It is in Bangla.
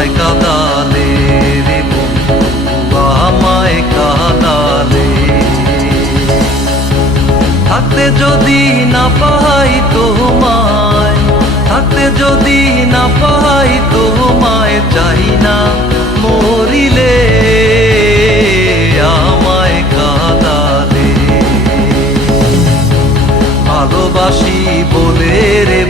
আমায় কাঁদালে রে বন্ধু, আমায় কাঁদালে। থাকতে যদি না পাই তোমায়, থাকতে যদি না পাই তোমায়, চাই না মরিলে আমায় কাঁদালে। ভালোবাসি বলে রে